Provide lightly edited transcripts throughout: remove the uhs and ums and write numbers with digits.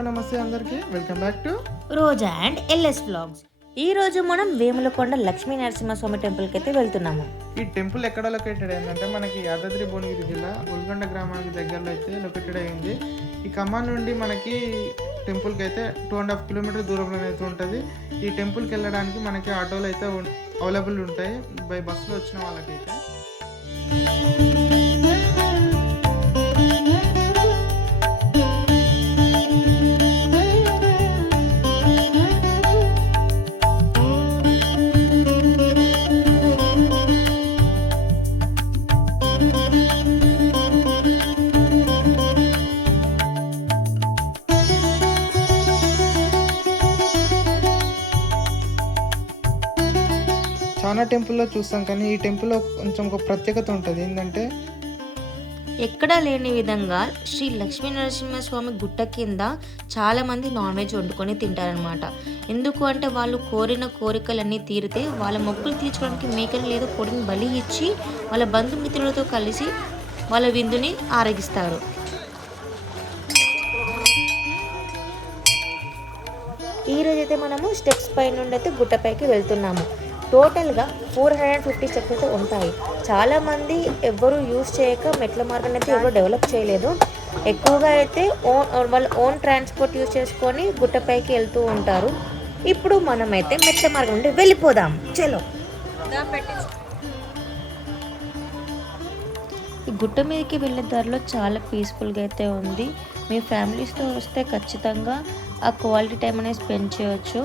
Hello నమస్తే అందరికీ welcome back to Roja and LS vlogs. ఈ రోజు మనం వేములకొండ లక్ష్మీ నరసింహస్వామి టెంపుల్కి అయితే వెళ్తున్నాము. ఈ టెంపుల్ ఎక్కడ లొకేటెడ్ అయిందంటే మనకి యాదాద్రి భువనగిరి జిల్లా ఉల్గొండ గ్రామానికి దగ్గరలో అయితే లొకేటెడ్ అయింది. ఈ ఖమ్మం నుండి మనకి టెంపుల్కి అయితే 2.5 కిలోమీటర్ దూరంలో అయితే ఉంటుంది. ఈ టెంపుల్కి వెళ్ళడానికి మనకి ఆటోలు అయితే అవైలబుల్ ఉంటాయి. బై బస్సులో వచ్చిన వాళ్ళకైతే చాలా టెంపుల్లో చూస్తాం, కానీ ఈ టెంపుల్లో కొంచెం ఒక ప్రత్యేకత ఉంటుంది. ఏంటంటే ఎక్కడా లేని విధంగా శ్రీ లక్ష్మీ నరసింహస్వామి గుట్ట కింద చాలామంది నాన్ వెజ్ వండుకొని తింటారనమాట. ఎందుకు అంటే వాళ్ళు కోరిన కోరికలన్నీ తీరితే వాళ్ళ మొక్కులు తీర్చుకోవడానికి మేకని లేదా పొడిని బలి ఇచ్చి వాళ్ళ బంధుమిత్రులతో కలిసి వాళ్ళ విందుని ఆరగిస్తారు. ఈరోజైతే మనము స్టెప్స్ పై నుండి అయితే గుట్టపైకి వెళ్తున్నాము. టోటల్గా 450 స్టెప్స్ అయితే ఉంటాయి. చాలామంది ఎవరు యూజ్ చేయక మెట్ల మార్గాన్ని అయితే ఎవరు డెవలప్ చేయలేదు. ఎక్కువగా అయితే వాళ్ళ ఓన్ ట్రాన్స్పోర్ట్ యూజ్ చేసుకొని గుట్టపైకి వెళ్తూ ఉంటారు. ఇప్పుడు మనమైతే మెట్ల మార్గం నుండి వెళ్ళిపోదాం. చలో. ఈ గుట్ట మీదకి వెళ్ళే దారిలో చాలా పీస్ఫుల్గా అయితే ఉంది. మీ ఫ్యామిలీస్తో వస్తే ఖచ్చితంగా ఆ క్వాలిటీ టైం అనేది స్పెండ్ చేయవచ్చు.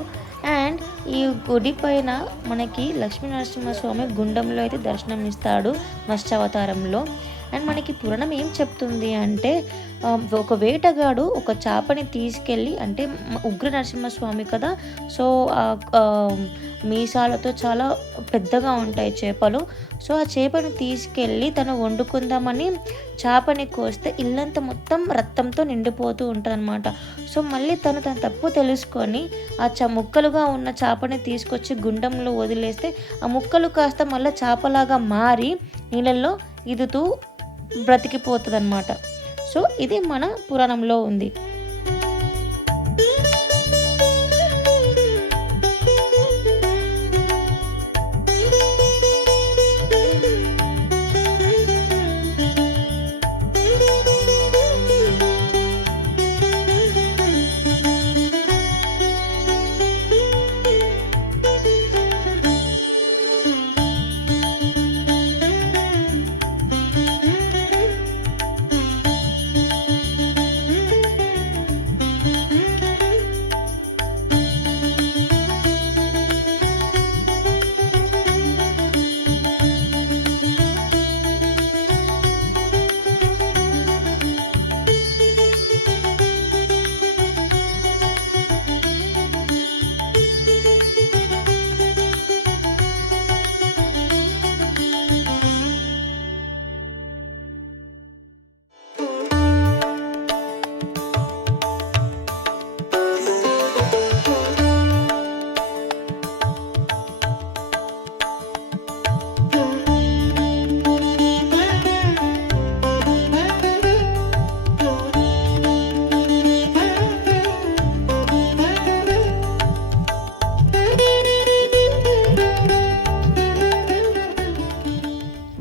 అండ్ ఈ గుడి పైన మనకి లక్ష్మీ నరసింహస్వామి గుండంలో అయితే దర్శనం ఇస్తాడు మత్స్యావతారంలో. అండ్ మనకి పురాణం ఏం చెప్తుంది అంటే ఒక వేటగాడు ఒక చేపని తీసుకెళ్ళి, అంటే ఉగ్ర నరసింహస్వామి కదా, సో మీసాలతో చాలా పెద్దగా ఉంటాయి చేపలు. సో ఆ చేపని తీసుకెళ్ళి తను వండుకుందామని చేపని కోస్తే ఇల్లంతా మొత్తం రక్తంతో నిండిపోతూ ఉంటుంది అనమాట. సో మళ్ళీ తన తప్పు తెలుసుకొని ఆ ముక్కలుగా ఉన్న చేపని తీసుకొచ్చి గుండంలో వదిలేస్తే ఆ ముక్కలు కాస్త మళ్ళీ చేపలాగా మారి నీళ్ళల్లో ఈదుతూ బ్రతికిపోతుంది అనమాట. సో ఇది మన పురాణంలో ఉంది.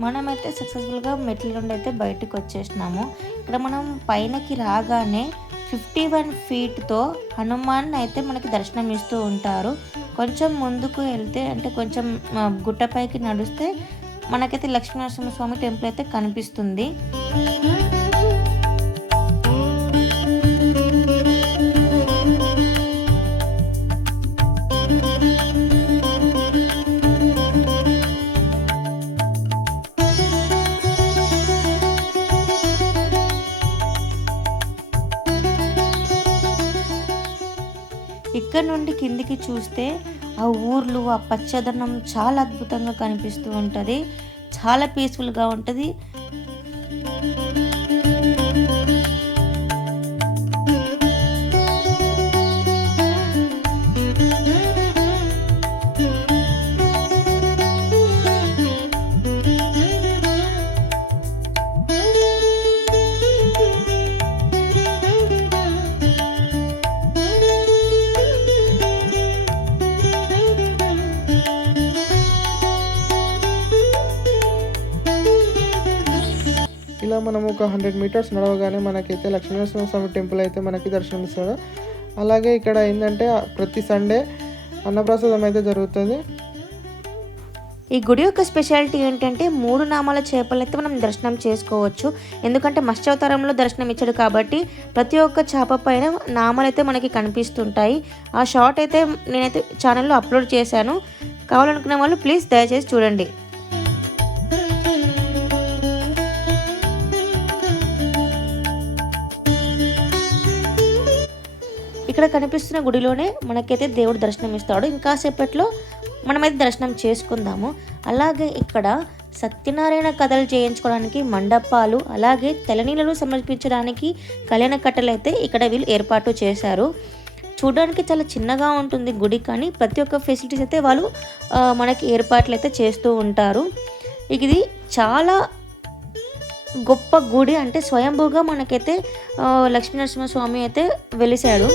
మనమైతే సక్సెస్ఫుల్గా మెట్ల నుండి అయితే బయటకు వచ్చేసినాము. ఇక్కడ మనం పైనకి రాగానే 51 ఫీట్తో హనుమాన్ అయితే మనకి దర్శనం ఇస్తూ ఉంటారు. కొంచెం ముందుకు వెళ్తే, అంటే కొంచెం గుట్టపైకి నడిస్తే మనకైతే లక్ష్మీనరసింహస్వామి టెంపుల్ అయితే కనిపిస్తుంది. ఇక్కడ నుండి కిందికి చూస్తే ఆ ఊర్లు, ఆ పచ్చదనం చాలా అద్భుతంగా కనిపిస్తూ ఉంటుంది. చాలా పీస్ఫుల్గా ఉంటుంది. ఒక 100 మీటర్స్ నడవగానే మనకైతే లక్ష్మీనరసింహస్వామి టెంపుల్ అయితే మనకి దర్శనమిస్తాడు. అలాగే ఇక్కడ ఏంటంటే ప్రతి సండే అన్నప్రసాదం అయితే జరుగుతుంది. ఈ గుడి యొక్క స్పెషాలిటీ ఏంటంటే 3 నామాల చేపలు అయితే మనం దర్శనం చేసుకోవచ్చు. ఎందుకంటే మత్స్యావతారంలో దర్శనం ఇచ్చాడు కాబట్టి ప్రతి ఒక్క చేప పైన నామాలు అయితే మనకి కనిపిస్తుంటాయి. ఆ షార్ట్ అయితే నేనైతే ఛానల్లో అప్లోడ్ చేశాను. కావాలనుకునే వాళ్ళు ప్లీజ్ దయచేసి చూడండి. ఇక్కడ కనిపిస్తున్న గుడిలోనే మనకైతే దేవుడు దర్శనం ఇస్తాడు. ఇంకా సేపట్లో మనమైతే దర్శనం చేసుకుందాము. అలాగే ఇక్కడ సత్యనారాయణ కథలు చేయించుకోవడానికి మండపాలు, అలాగే తెలనీళ్ళను సమర్పించడానికి కళ్యాణ కట్టలు అయితే ఇక్కడ వీళ్ళు ఏర్పాటు చేశారు. చూడడానికి చాలా చిన్నగా ఉంటుంది గుడి, కానీ ప్రతి ఒక్క ఫెసిలిటీస్ అయితే వాళ్ళు మనకి ఏర్పాట్లు అయితే చేస్తూ ఉంటారు. ఇది చాలా గొప్ప గుడి. అంటే స్వయంభూగా మనకైతే లక్ష్మీనరసింహస్వామి అయితే వెలిశాడు.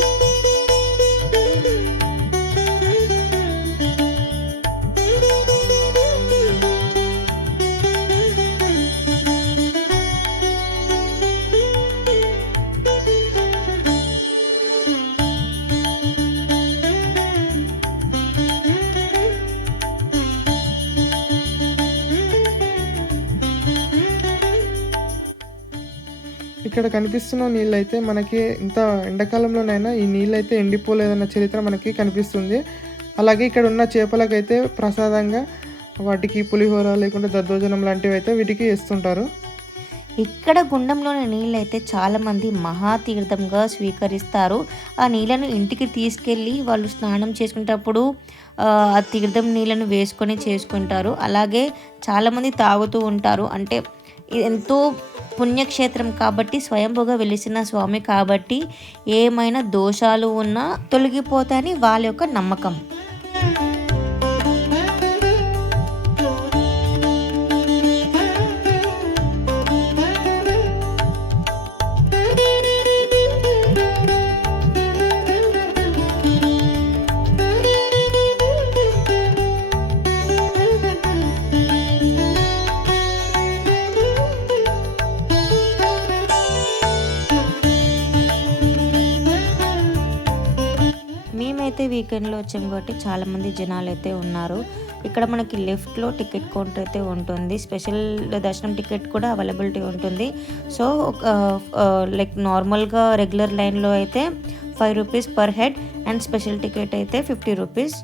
ఇక్కడ కనిపిస్తున్న నీళ్ళు అయితే మనకి ఇంత ఎండాకాలంలోనైనా ఈ నీళ్ళు అయితే ఎండిపోలేదన్న చరిత్ర మనకి కనిపిస్తుంది. అలాగే ఇక్కడ ఉన్న చేపలకైతే ప్రసాదంగా వాటికి పులిహోర లేకుంటే దద్దోజనం లాంటివి అయితే వీటికి వేస్తుంటారు. ఇక్కడ గుండంలోని నీళ్ళు అయితే చాలామంది మహాతీర్థంగా స్వీకరిస్తారు. ఆ నీళ్ళను ఇంటికి తీసుకెళ్ళి వాళ్ళు స్నానం చేసుకునేటప్పుడు ఆ తీర్థం నీళ్ళను వేసుకొని చేసుకుంటారు. అలాగే చాలామంది తాగుతూ ఉంటారు. అంటే ఎంతో పుణ్యక్షేత్రం కాబట్టి, స్వయంభూగా వెలిసిన స్వామి కాబట్టి ఏమైనా దోషాలు ఉన్నా తొలగిపోతాయని వాళ్ళ యొక్క నమ్మకం. మేమైతే వీకెండ్లో వచ్చాము కాబట్టి చాలామంది జనాలు అయితే ఉన్నారు. ఇక్కడ మనకి లెఫ్ట్లో టికెట్ కౌంటర్ అయితే ఉంటుంది. స్పెషల్ దర్శనం టికెట్ కూడా అవైలబిలిటీ ఉంటుంది. సో లైక్ నార్మల్గా రెగ్యులర్ లైన్లో అయితే 5 rupees per head and special ticket అయితే 50 రూపీస్.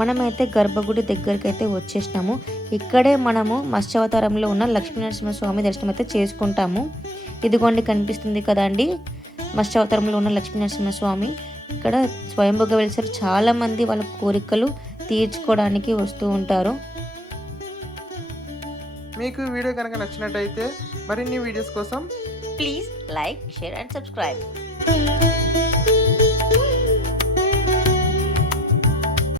మనమైతే గర్భగుడి దగ్గరికి అయితే వచ్చేసినాము. ఇక్కడే మనము మత్స్యావతారంలో ఉన్న లక్ష్మీనరసింహస్వామి దర్శనం అయితే చేసుకుంటాము. ఇదిగోండి కనిపిస్తుంది కదండి మత్స్యావతారంలో ఉన్న లక్ష్మీనరసింహస్వామి. ఇక్కడ స్వయంభూగా వెలిసారు. చాలామంది వాళ్ళ కోరికలు తీర్చుకోవడానికి వస్తూ ఉంటారు. మీకు ఈ వీడియో కనుక నచ్చినట్టయితే మరిన్ని వీడియోస్ కోసం please like, share and subscribe.